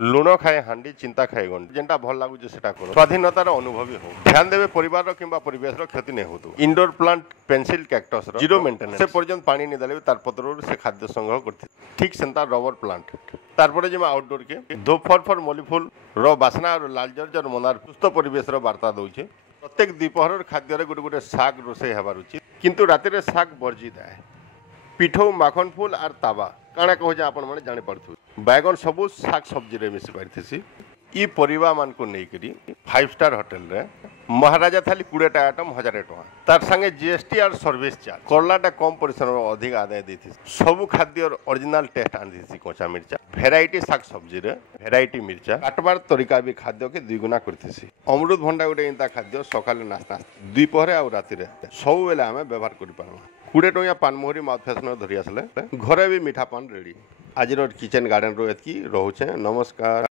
लुण खाए हांडी चिंता खाए गंडी जेनटा भल लागुचे सेटा करो स्वाधीनतार अनुभवी हो ध्यान देवे परिवार किंबा परिवेश क्षति नहीं हो indoor plant pencil cactus zero maintenance से पर्यंत पानी नहीं देले तार पत्र से खाद्य संग्रह करते ठीक सेंता रबर प्लांट तारपरे जे आउटडोर के धूपफर फर मल्लीफुल रो बासना और लालजर्जर मनार सुस्थ परिवेश वार्ता दौचे प्रत्येक द्विपहर खाद्य गोटे गोटे शाग रोषे हबार उचित किंतु रातिर शाग वर्जित है पिठौ माखन फूल आर तावा काଣା कहूँ आपण मैंने जानी पार्थु बैगन सबू शाक सब्जी रे मिसी पारिथिसी ई परिवा मान को नेकरी 5 स्टार होटल रे महाराजा थाली 20टा आइटम 1000 टका तार संगे जीएसटी और सर्विस चार्ज करलाटा कम परिश्रम अधिक आदाय देथि सबु खाद्य ओरिजिनल टेस्ट आनथिसी कोचा मिर्चा भेराइटी शाक सब्जी रे भेराइटी मिर्चा काटबार तरीका भी खाद्य के द्विगुना करथिसी अमृत भंडा गोटे इंता खाद्य सकाले नास्ता द्विपहरे आ राति रे सब बेले आमे व्यवहार करि पारबा 20 टका पानमोहरी माउथ फ्रेशनर धरि आसले घरे भी मीठा पान रेडी आज किचन गार्डन रो एतकी रहउछे नमस्कार।